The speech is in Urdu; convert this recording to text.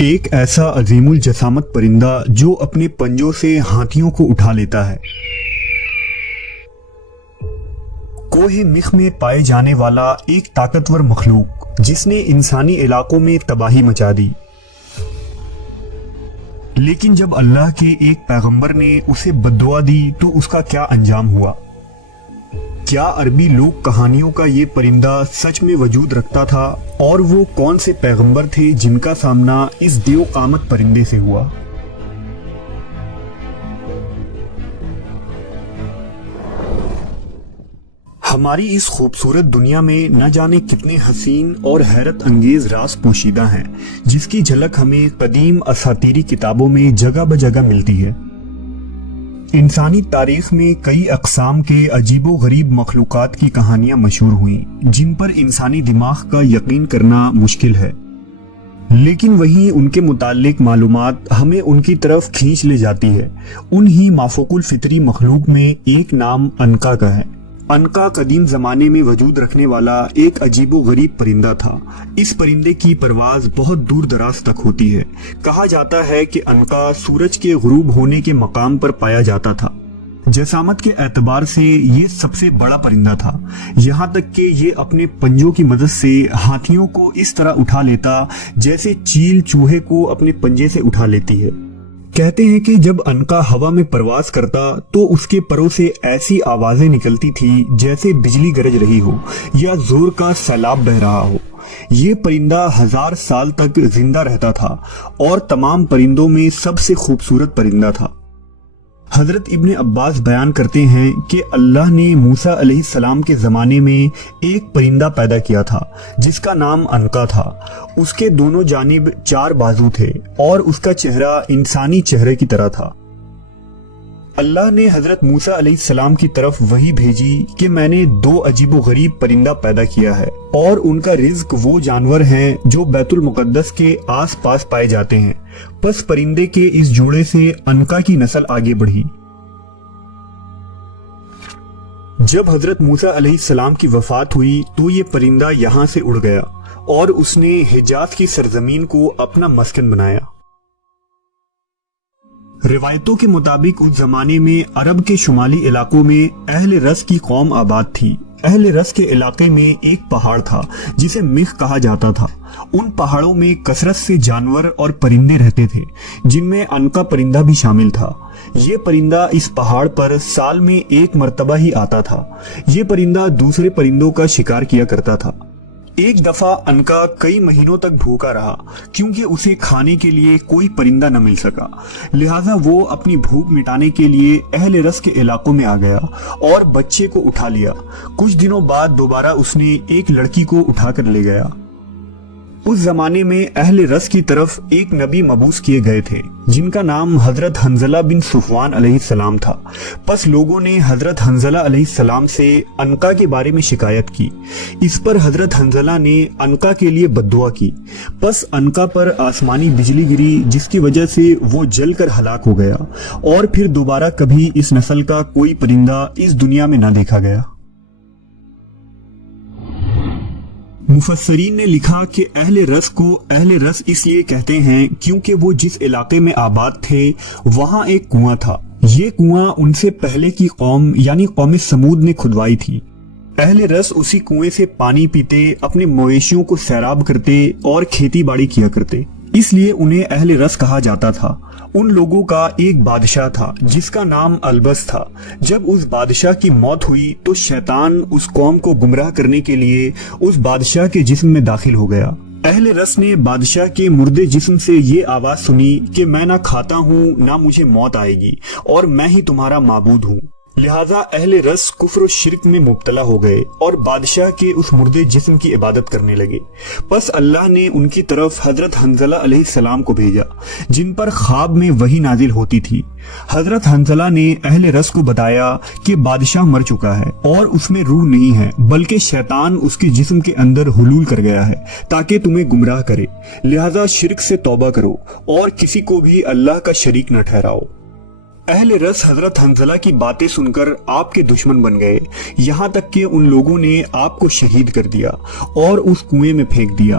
ایک ایسا عظیم الجسامت پرندہ جو اپنے پنجوں سے ہاتھیوں کو اٹھا لیتا ہے۔ کوہ مخ میں پائے جانے والا ایک طاقتور مخلوق جس نے انسانی علاقوں میں تباہی مچا دی، لیکن جب اللہ کے ایک پیغمبر نے اسے بددعا دی تو اس کا کیا انجام ہوا؟ کیا عربی لوک کہانیوں کا یہ پرندہ سچ میں وجود رکھتا تھا؟ اور وہ کون سے پیغمبر تھے جن کا سامنا اس دیو قامت پرندے سے ہوا؟ ہماری اس خوبصورت دنیا میں نہ جانے کتنے حسین اور حیرت انگیز راز پوشیدہ ہیں، جس کی جھلک ہمیں قدیم اساطیری کتابوں میں جگہ بجگہ ملتی ہے۔ انسانی تاریخ میں کئی اقسام کے عجیب و غریب مخلوقات کی کہانیاں مشہور ہوئیں جن پر انسانی دماغ کا یقین کرنا مشکل ہے، لیکن وہیں ان کے متعلق معلومات ہمیں ان کی طرف کھینچ لے جاتی ہے۔ انہی مافوق الفطری مخلوق میں ایک نام عنقا کا ہے۔ عنقا قدیم زمانے میں وجود رکھنے والا ایک عجیب و غریب پرندہ تھا۔ اس پرندے کی پرواز بہت دور دراز تک ہوتی ہے۔ کہا جاتا ہے کہ عنقا سورج کے غروب ہونے کے مقام پر پایا جاتا تھا۔ جسامت کے اعتبار سے یہ سب سے بڑا پرندہ تھا، یہاں تک کہ یہ اپنے پنجوں کی مدد سے ہاتھیوں کو اس طرح اٹھا لیتا جیسے چیل چوہے کو اپنے پنجے سے اٹھا لیتی ہے۔ کہتے ہیں کہ جب عنقا ہوا میں پرواز کرتا تو اس کے پروں سے ایسی آوازیں نکلتی تھی جیسے بجلی گرج رہی ہو یا زور کا سیلاب بہہ رہا ہو۔ یہ پرندہ 1000 سال تک زندہ رہتا تھا اور تمام پرندوں میں سب سے خوبصورت پرندہ تھا۔ حضرت ابن عباس بیان کرتے ہیں کہ اللہ نے موسیٰ علیہ السلام کے زمانے میں ایک پرندہ پیدا کیا تھا جس کا نام عنقا تھا۔ اس کے دونوں جانب 4 بازو تھے اور اس کا چہرہ انسانی چہرے کی طرح تھا۔ اللہ نے حضرت موسیٰ علیہ السلام کی طرف وحی بھیجی کہ میں نے 2 عجیب و غریب پرندہ پیدا کیا ہے اور ان کا رزق وہ جانور ہیں جو بیت المقدس کے آس پاس پائے جاتے ہیں۔ پس پرندے کے اس جوڑے سے عنقا کی نسل آگے بڑھی۔ جب حضرت موسیٰ علیہ السلام کی وفات ہوئی تو یہ پرندہ یہاں سے اڑ گیا اور اس نے حجاز کی سرزمین کو اپنا مسکن بنایا۔ روایتوں کے مطابق اس زمانے میں عرب کے شمالی علاقوں میں اہل رس کی قوم آباد تھی۔ اہل رس کے علاقے میں ایک پہاڑ تھا جسے مخ کہا جاتا تھا۔ ان پہاڑوں میں کثرت سے جانور اور پرندے رہتے تھے جن میں عنقا پرندہ بھی شامل تھا۔ یہ پرندہ اس پہاڑ پر سال میں 1 مرتبہ ہی آتا تھا۔ یہ پرندہ دوسرے پرندوں کا شکار کیا کرتا تھا۔ ایک دفعہ عنقا کئی مہینوں تک بھوکا رہا کیونکہ اسے کھانے کے لیے کوئی پرندہ نہ مل سکا، لہٰذا وہ اپنی بھوک مٹانے کے لیے اہل رس کے علاقوں میں آ گیا اور بچے کو اٹھا لیا۔ کچھ دنوں بعد دوبارہ اس نے ایک لڑکی کو اٹھا کر لے گیا۔ اس زمانے میں اہل رس کی طرف ایک نبی مبعوث کیے گئے تھے جن کا نام حضرت حنظلہ بن صفوان علیہ السلام تھا۔ پس لوگوں نے حضرت حنظلہ علیہ السلام سے عنقا کے بارے میں شکایت کی۔ اس پر حضرت حنظلہ نے عنقا کے لیے بددعا کی۔ پس عنقا پر آسمانی بجلی گری جس کی وجہ سے وہ جل کر ہلاک ہو گیا اور پھر دوبارہ کبھی اس نسل کا کوئی پرندہ اس دنیا میں نہ دیکھا گیا۔ مفسرین نے لکھا کہ اہل رس کو اہل رس اس لیے کہتے ہیں کیونکہ وہ جس علاقے میں آباد تھے وہاں ایک کنواں تھا۔ یہ کنواں ان سے پہلے کی قوم یعنی قوم سمود نے کھدوائی تھی۔ اہل رس اسی کنویں سے پانی پیتے، اپنے مویشیوں کو سیراب کرتے اور کھیتی باڑی کیا کرتے، اس لیے انہیں اہل رس کہا جاتا تھا۔ ان لوگوں کا ایک بادشاہ تھا جس کا نام البس تھا۔ جب اس بادشاہ کی موت ہوئی تو شیطان اس قوم کو گمراہ کرنے کے لیے اس بادشاہ کے جسم میں داخل ہو گیا۔ اہل رس نے بادشاہ کے مردے جسم سے یہ آواز سنی کہ میں نہ کھاتا ہوں نہ مجھے موت آئے گی اور میں ہی تمہارا معبود ہوں۔ لہٰذا اہل رس کفر و شرک میں مبتلا ہو گئے اور بادشاہ کے اس مردے جسم کی عبادت کرنے لگے۔ پس اللہ نے ان کی طرف حضرت حنظلہ علیہ السلام کو بھیجا جن پر خواب میں وحی نازل ہوتی تھی۔ حضرت حنظلہ نے اہل رس کو بتایا کہ بادشاہ مر چکا ہے اور اس میں روح نہیں ہے بلکہ شیطان اس کے جسم کے اندر حلول کر گیا ہے تاکہ تمہیں گمراہ کرے، لہٰذا شرک سے توبہ کرو اور کسی کو بھی اللہ کا شریک نہ ٹھہراؤ۔ اہل رس حضرت حنظلہ کی باتیں سن کر آپ کے دشمن بن گئے، یہاں تک کہ ان لوگوں نے آپ کو شہید کر دیا اور اس کنویں میں پھینک دیا۔